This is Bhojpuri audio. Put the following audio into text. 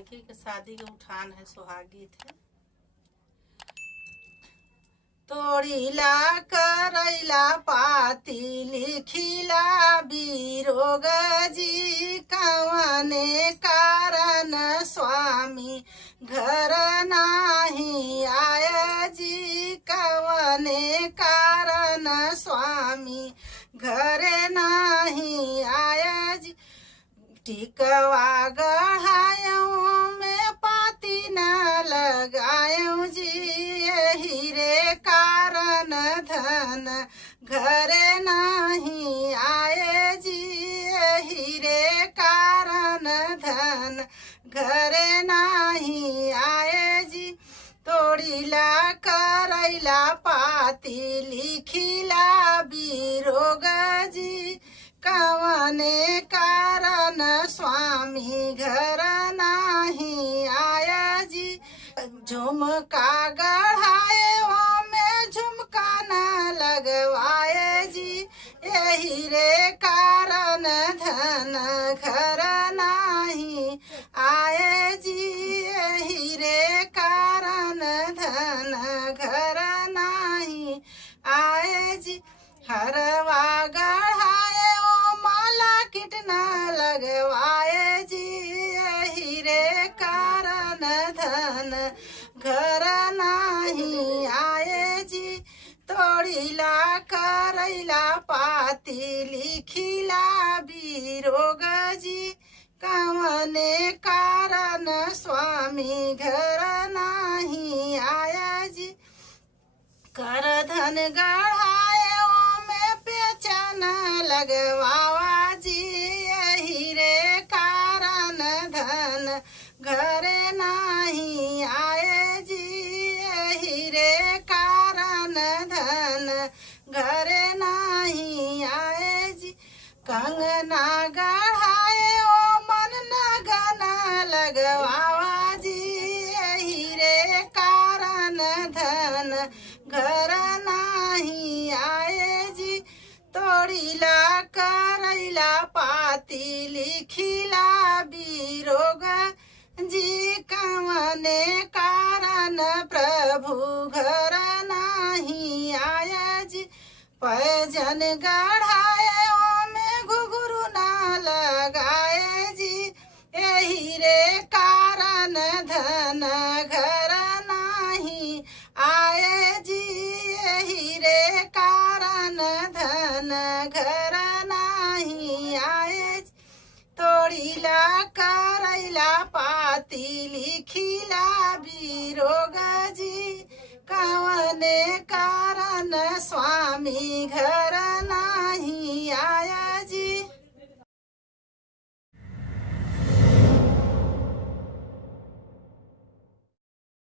लड़की के शादी के उठान है, सुहागीत है। तोड़ीला करैला पाती लिखिला बिरोग जी, कवने कारण स्वामी घर नाही आया जी, कवने कारण स्वामी घर नाही आया जी। टिकवा गढ़ायूं में पाती न लगायूं जी, यही रे कारण धन घरे नहीं आए जी, यही रे कारण धन घरे नहीं आए जी। तोड़ीला करैला पाती लिखिला बिरोग जी, कवने कारण स्वामी घर नाही आया जी। झुमका गढ़ाए में झुमका न लगवाए जी, यही रे कारण धन घर नाही आए जी, यही रे कारण धन घर नाही आए जी। हरवा गढ़ाए माला कितना लगवाए जी, यही रे कारण धन घर नहीं आए जी। तोड़ीला करैला पाती लिखिला बिरोग जी, कवने कारण स्वामी घर नहीं आया जी। कर धन गढ़ाए में पेचन लगवावा जी, यही रे कारण धन घरे नहीं आए जी, यही रे कारण धन घरे नहीं आए जी। कंगना गढ़ाए मन नगन लगवावा जी, यही रे कारण धन घर नहीं आए जी। तोड़ीला करैला पाती लिखिला बिरोग जी, कवने कारण प्रभु घर नहीं आया जी। पैजन गढ़ाए में घुघरू न लगाए जी, यही रे कारण धन घर नहीं आए जी, यही रे कारण धन घर नहीं आए। तोड़ीला करैला पाती लिखिला बिरोग जी, कवने कारण स्वामी घर